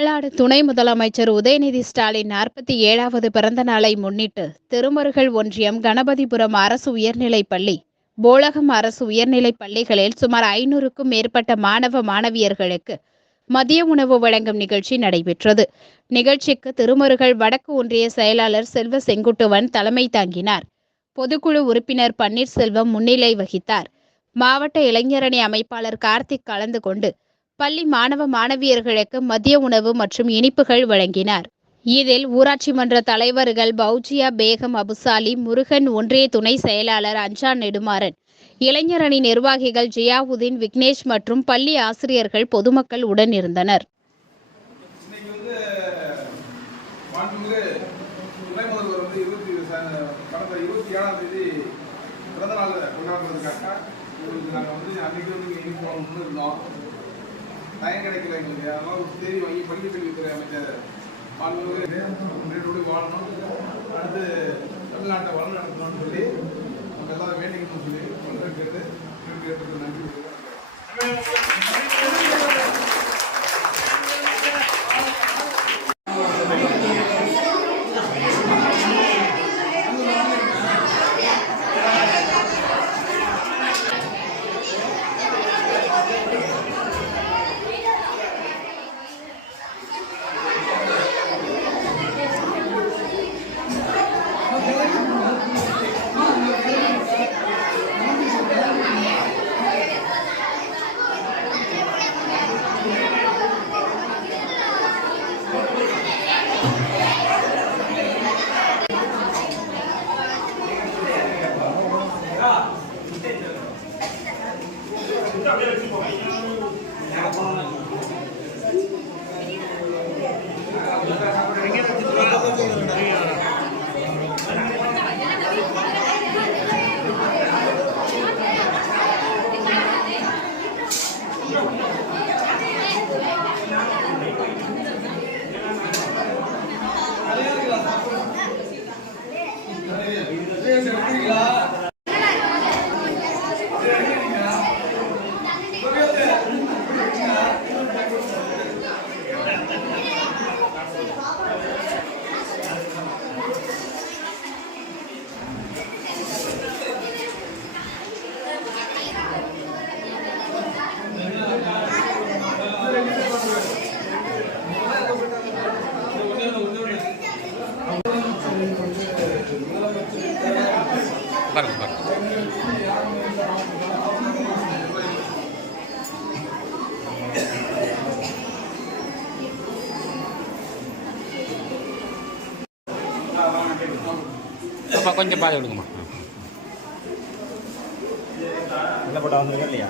தமிழ்நாடு துணை முதலமைச்சர் உதயநிதி ஸ்டாலின் 47வது பிறந்த நாளை முன்னிட்டு திருமருகல் ஒன்றியம் கணபதிபுரம் அரசு உயர்நிலைப் பள்ளி, போலகம் அரசு உயர்நிலைப் பள்ளிகளில் சுமார் 500க்கும் மேற்பட்ட மாணவ மாணவியர்களுக்கு மதிய உணவு வழங்கும் நிகழ்ச்சி நடைபெற்றது. நிகழ்ச்சிக்கு திருமருகல் வடக்கு ஒன்றிய செயலாளர் செல்வ செங்குட்டுவன் தலைமை தாங்கினார். பொதுக்குழு உறுப்பினர் பன்னீர்செல்வம் முன்னிலை வகித்தார். மாவட்ட இளைஞரணி அமைப்பாளர் கார்த்திக் கலந்து கொண்டு பள்ளி மாணவ மாணவியர்களுக்கு மதிய உணவு மற்றும் இனிப்புகள் வழங்கினார். இதில் ஊராட்சி மன்ற தலைவர்கள் பௌஜியா பேகம் அபுசாலி, முருகன், ஒன்றிய துணை செயலாளர் அஞ்சான் நெடுமாறன், இளைஞரணி நிர்வாகிகள் ஜியாவுதீன், விக்னேஷ் மற்றும் பள்ளி ஆசிரியர்கள், பொதுமக்கள் உடன் இருந்தனர். டைம் கிடைக்கல எங்களுக்கு. அதனால ஒரு தேதி வாங்கி பள்ளிக்கல்வித்துறை அமைச்சர் மாண்புமிகு வாழணும், அடுத்து தமிழ்நாட்டை வளம் நடத்தணும்னு சொல்லி நம்ம எல்லாரும் வேண்டிக்கணும்னு சொல்லி கேட்டு நன்றி. கொஞ்சம் பாதை விடுங்கம்மா. நல்ல போட்டோ வந்துருக்கா இல்லையா?